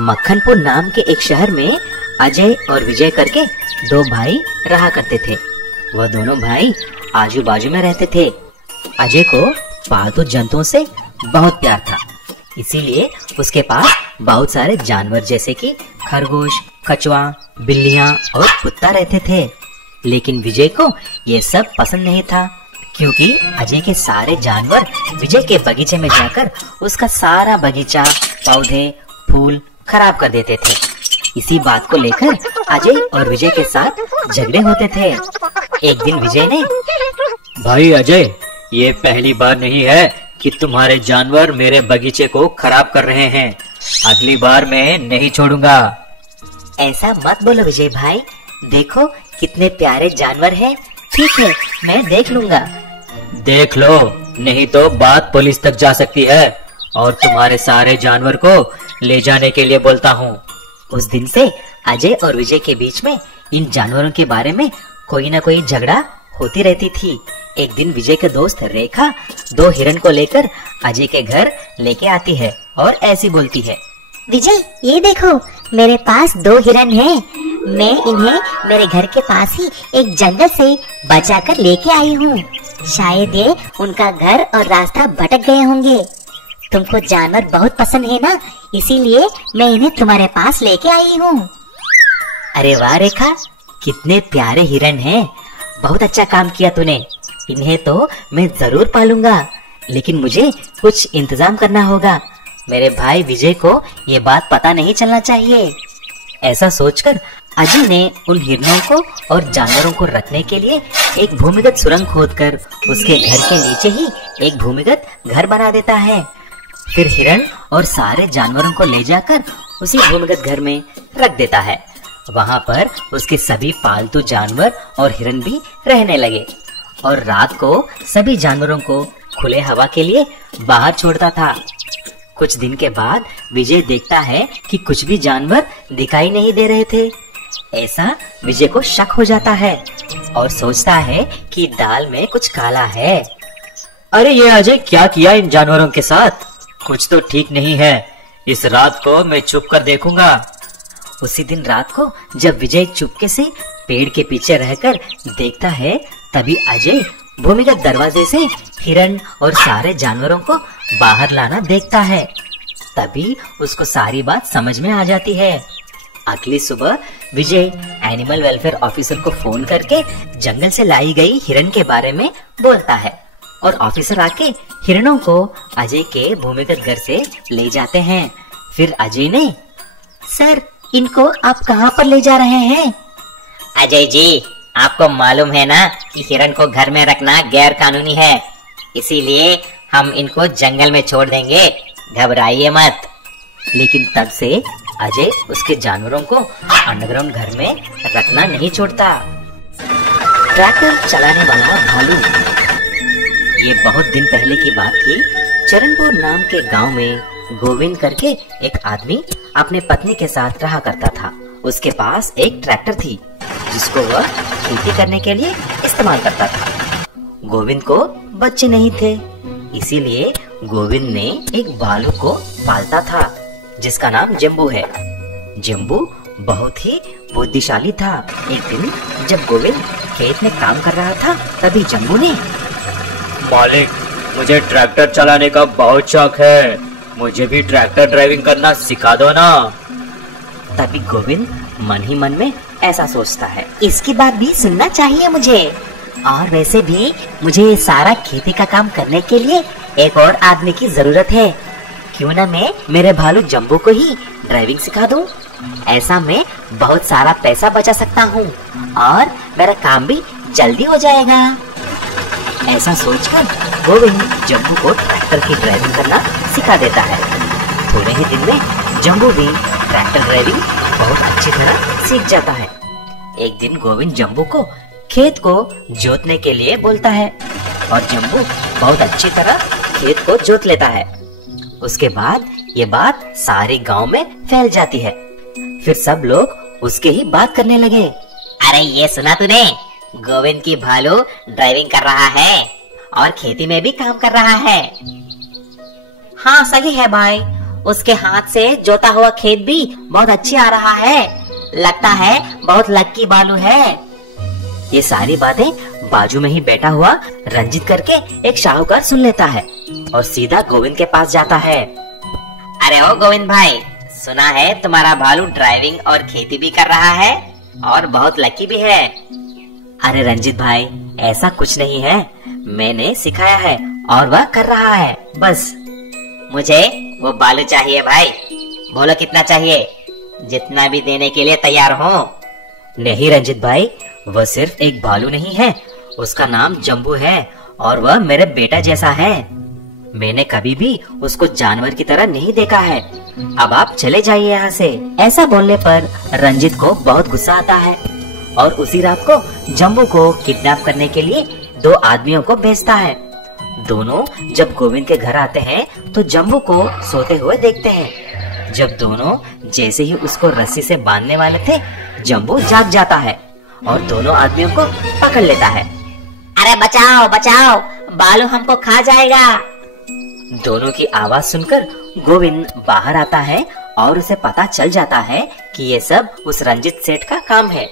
मक्खनपुर नाम के एक शहर में अजय और विजय करके दो भाई रहा करते थे। वह दोनों भाई आजू बाजू में रहते थे। अजय को पालतू जंतुओं से बहुत प्यार था, इसीलिए उसके पास बहुत सारे जानवर जैसे कि खरगोश, कछुआ, बिल्लियां और कुत्ता रहते थे। लेकिन विजय को ये सब पसंद नहीं था, क्योंकि अजय के सारे जानवर विजय के बगीचे में जाकर उसका सारा बगीचा, पौधे, फूल खराब कर देते थे। इसी बात को लेकर अजय और विजय के साथ झगड़े होते थे। एक दिन विजय ने, भाई अजय, ये पहली बार नहीं है कि तुम्हारे जानवर मेरे बगीचे को खराब कर रहे हैं। अगली बार मैं नहीं छोड़ूंगा। ऐसा मत बोलो विजय भाई, देखो कितने प्यारे जानवर हैं। ठीक है, मैं देख लूंगा। देख लो, नहीं तो बात पुलिस तक जा सकती है और तुम्हारे सारे जानवर को ले जाने के लिए बोलता हूँ। उस दिन से अजय और विजय के बीच में इन जानवरों के बारे में कोई न कोई झगड़ा होती रहती थी। एक दिन विजय के दोस्त रेखा दो हिरण को लेकर अजय के घर लेके आती है और ऐसी बोलती है, विजय, ये देखो, मेरे पास दो हिरण हैं। मैं इन्हें मेरे घर के पास ही एक जंगल से बचाकर लेके आई हूँ। शायद ये उनका घर और रास्ता भटक गए होंगे। तुमको जानवर बहुत पसंद है ना, इसीलिए मैं इन्हें तुम्हारे पास लेके आई हूँ। अरे वाह रेखा, कितने प्यारे हिरण हैं। बहुत अच्छा काम किया तूने। इन्हें तो मैं जरूर पालूंगा, लेकिन मुझे कुछ इंतजाम करना होगा। मेरे भाई विजय को ये बात पता नहीं चलना चाहिए। ऐसा सोचकर अजय ने उन हिरणों को और जानवरों को रखने के लिए एक भूमिगत सुरंग खोदकर उसके घर के नीचे ही एक भूमिगत घर बना देता है। फिर हिरण और सारे जानवरों को ले जाकर उसी भूमिगत घर में रख देता है। वहाँ पर उसके सभी पालतू जानवर और हिरण भी रहने लगे और रात को सभी जानवरों को खुले हवा के लिए बाहर छोड़ता था। कुछ दिन के बाद विजय देखता है कि कुछ भी जानवर दिखाई नहीं दे रहे थे। ऐसा विजय को शक हो जाता है और सोचता है कि दाल में कुछ काला है। अरे ये अजय क्या किया इन जानवरों के साथ? कुछ तो ठीक नहीं है। इस रात को मैं छुप कर देखूंगा। उसी दिन रात को जब विजय चुपके से पेड़ के पीछे रहकर देखता है, तभी अजय भूमिगत दरवाजे से हिरण और सारे जानवरों को बाहर लाना देखता है। तभी उसको सारी बात समझ में आ जाती है। अगली सुबह विजय एनिमल वेलफेयर ऑफिसर को फोन करके जंगल से लाई गई हिरण के बारे में बोलता है और ऑफिसर आके हिरणों को अजय के भूमिगत घर से ले जाते हैं। फिर अजय ने, सर, इनको आप कहाँ पर ले जा रहे हैं? अजय जी, आपको मालूम है ना कि हिरण को घर में रखना गैर कानूनी है, इसीलिए हम इनको जंगल में छोड़ देंगे। घबराइए मत। लेकिन तब से अजय उसके जानवरों को अंडरग्राउंड घर में रखना नहीं छोड़ता। ट्रैक्टर चलाने वाला भालू। ये बहुत दिन पहले की बात थी। चरणपुर नाम के गांव में गोविंद करके एक आदमी अपने पत्नी के साथ रहा करता था। उसके पास एक ट्रैक्टर थी जिसको वह खेती करने के लिए इस्तेमाल करता था। गोविंद को बच्चे नहीं थे, इसीलिए गोविंद ने एक भालू को पालता था जिसका नाम जम्बू है। जम्बू बहुत ही बुद्धिशाली था। एक दिन जब गोविंद खेत में काम कर रहा था, तभी जम्बू ने, मालिक, मुझे ट्रैक्टर चलाने का बहुत शौक है। मुझे भी ट्रैक्टर ड्राइविंग करना सिखा दो ना। तभी गोविंद मन ही मन में ऐसा सोचता है, इसकी बात भी सुनना चाहिए मुझे। और वैसे भी मुझे ये सारा खेती का काम करने के लिए एक और आदमी की जरूरत है। क्यों ना मैं मेरे भालू जम्बू को ही ड्राइविंग सिखा दूं? ऐसा मैं बहुत सारा पैसा बचा सकता हूँ और मेरा काम भी जल्दी हो जाएगा। ऐसा सोचकर गोविंद जम्बू को ट्रैक्टर की ड्राइविंग करना सिखा देता है। थोड़े ही दिन में जम्बू भी ट्रैक्टर ड्राइविंग बहुत अच्छी तरह सीख जाता है। एक दिन गोविंद जम्बू को खेत को जोतने के लिए बोलता है और जम्बू बहुत अच्छी तरह खेत को जोत लेता है। उसके बाद ये बात सारे गांव में फैल जाती है। फिर सब लोग उसके ही बात करने लगे। अरे ये सुना तूने? गोविंद की भालू ड्राइविंग कर रहा है और खेती में भी काम कर रहा है। हाँ सही है भाई, उसके हाथ से जोता हुआ खेत भी बहुत अच्छी आ रहा है। लगता है बहुत लक्की बालू है। ये सारी बातें बाजू में ही बैठा हुआ रंजित करके एक शाहूकार सुन लेता है और सीधा गोविंद के पास जाता है। अरे ओ गोविंद भाई, सुना है तुम्हारा भालू ड्राइविंग और खेती भी कर रहा है और बहुत लकी भी है। अरे रंजित भाई, ऐसा कुछ नहीं है, मैंने सिखाया है और वह कर रहा है बस। मुझे वो भालू चाहिए भाई। बोलो कितना चाहिए, जितना भी देने के लिए तैयार हो। नहीं रंजित भाई, वह सिर्फ एक भालू नहीं है, उसका नाम जम्बू है और वह मेरे बेटा जैसा है। मैंने कभी भी उसको जानवर की तरह नहीं देखा है। अब आप चले जाइए यहाँ से। ऐसा बोलने पर रंजित को बहुत गुस्सा आता है और उसी रात को जम्बू को किडनैप करने के लिए 2 आदमियों को भेजता है। दोनों जब गोविंद के घर आते हैं तो जम्बू को सोते हुए देखते हैं। जब दोनों जैसे ही उसको रस्सी से बांधने वाले थे, जम्बू जाग जाता है और दोनों आदमियों को पकड़ लेता है। अरे बचाओ बचाओ, बालू हमको खा जाएगा। दोनों की आवाज सुनकर गोविंद बाहर आता है और उसे पता चल जाता है कि ये सब उस रंजित सेठ का काम है।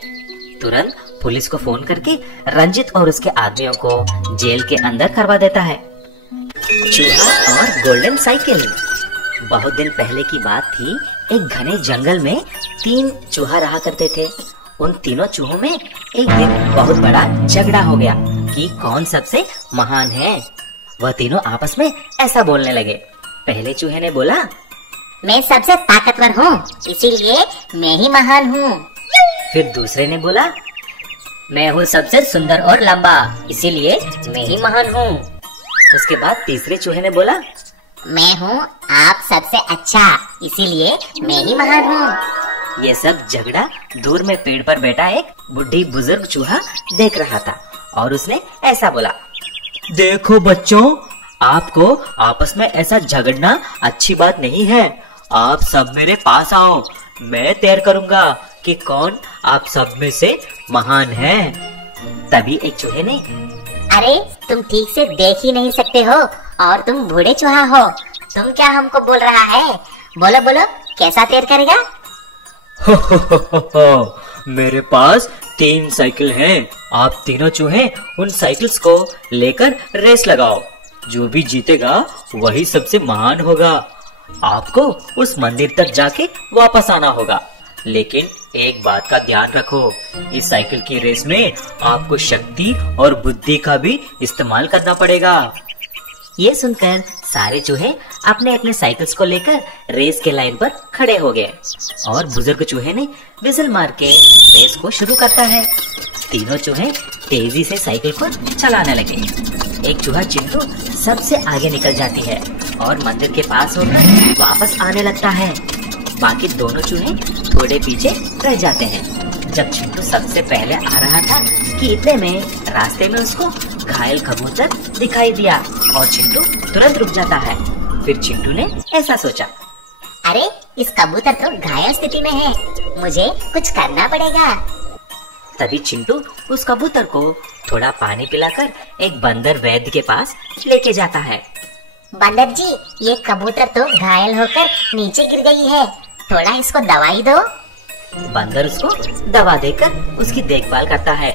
तुरंत पुलिस को फोन करके रंजित और उसके आदमियों को जेल के अंदर करवा देता है। चूहा और गोल्डन साइकिल। बहुत दिन पहले की बात थी। एक घने जंगल में 3 चूहा रहा करते थे। उन तीनों चूहों में एक दिन बहुत बड़ा झगड़ा हो गया कि कौन सबसे महान है। वह तीनों आपस में ऐसा बोलने लगे। पहले चूहे ने बोला, मैं सबसे ताकतवर हूँ, इसीलिए मैं ही महान हूँ। फिर दूसरे ने बोला, मैं हूँ सबसे सुंदर और लंबा, इसीलिए मैं ही महान हूँ। उसके बाद तीसरे चूहे ने बोला, मैं हूँ आप सबसे अच्छा, इसीलिए मैं ही महान हूँ। ये सब झगड़ा दूर में पेड़ पर बैठा एक बुढ़ी बुजुर्ग चूहा देख रहा था और उसने ऐसा बोला, देखो बच्चों, आपको आपस में ऐसा झगड़ना अच्छी बात नहीं है। आप सब मेरे पास आओ, मैं तय करूंगा कि कौन आप सब में से महान है। तभी एक चूहे ने, अरे तुम ठीक से देख ही नहीं सकते हो और तुम बूढ़े चूहा हो, तुम क्या हमको बोल रहा है? बोलो बोलो, कैसा तैर करेगा? हो, मेरे पास 3 साइकिल हैं। आप तीनों चूहे उन साइकिल्स को लेकर रेस लगाओ। जो भी जीतेगा वही सबसे महान होगा। आपको उस मंदिर तक जाके वापस आना होगा। लेकिन एक बात का ध्यान रखो, इस साइकिल की रेस में आपको शक्ति और बुद्धि का भी इस्तेमाल करना पड़ेगा। ये सुनकर सारे चूहे अपने अपने साइकिल्स को लेकर रेस के लाइन पर खड़े हो गए और बुजुर्ग चूहे ने विजिल मार के रेस को शुरू करता है। तीनों चूहे तेजी से साइकिल को चलाने लगे। एक चूहा चिंटू सबसे आगे निकल जाती है और मंदिर के पास होकर वापस आने लगता है। बाकी दोनों चूहे थोड़े पीछे रह जाते हैं। जब चिंटू सबसे पहले आ रहा था कि इतने में रास्ते में उसको घायल कबूतर दिखाई दिया और चिंटू तुरंत रुक जाता है। फिर चिंटू ने ऐसा सोचा, अरे इस कबूतर तो घायल स्थिति में है, मुझे कुछ करना पड़ेगा। तभी चिंटू उस कबूतर को थोड़ा पानी पिलाकर एक बंदर वैद्य के पास लेके जाता है। बंदर जी, ये कबूतर तो घायल होकर नीचे गिर गई है, थोड़ा इसको दवाई दो। बंदर उसको दवा देकर उसकी देखभाल करता है।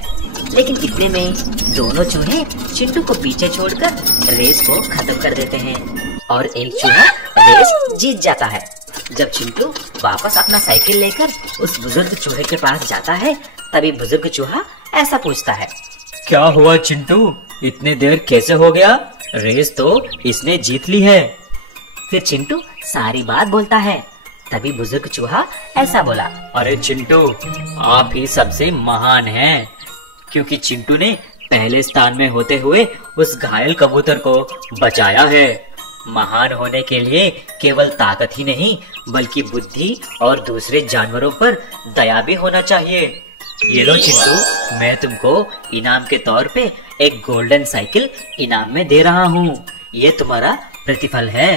लेकिन इतने में दोनों चूहे चिंटू को पीछे छोड़कर रेस को खत्म कर देते हैं और एक चूहा रेस जीत जाता है। जब चिंटू वापस अपना साइकिल लेकर उस बुजुर्ग चूहे के पास जाता है, तभी बुजुर्ग चूहा ऐसा पूछता है, क्या हुआ चिंटू, इतनी देर कैसे हो गया? रेस तो इसने जीत ली है। फिर चिंटू सारी बात बोलता है। तभी बुजुर्ग चूहा ऐसा बोला, अरे चिंटू, आप ही सबसे महान हैं, क्योंकि चिंटू ने पहले स्थान में होते हुए उस घायल कबूतर को बचाया है। महान होने के लिए केवल ताकत ही नहीं, बल्कि बुद्धि और दूसरे जानवरों पर दया भी होना चाहिए। ये लो चिंटू, मैं तुमको इनाम के तौर पे एक गोल्डन साइकिल इनाम में दे रहा हूँ। ये तुम्हारा प्रतिफल है।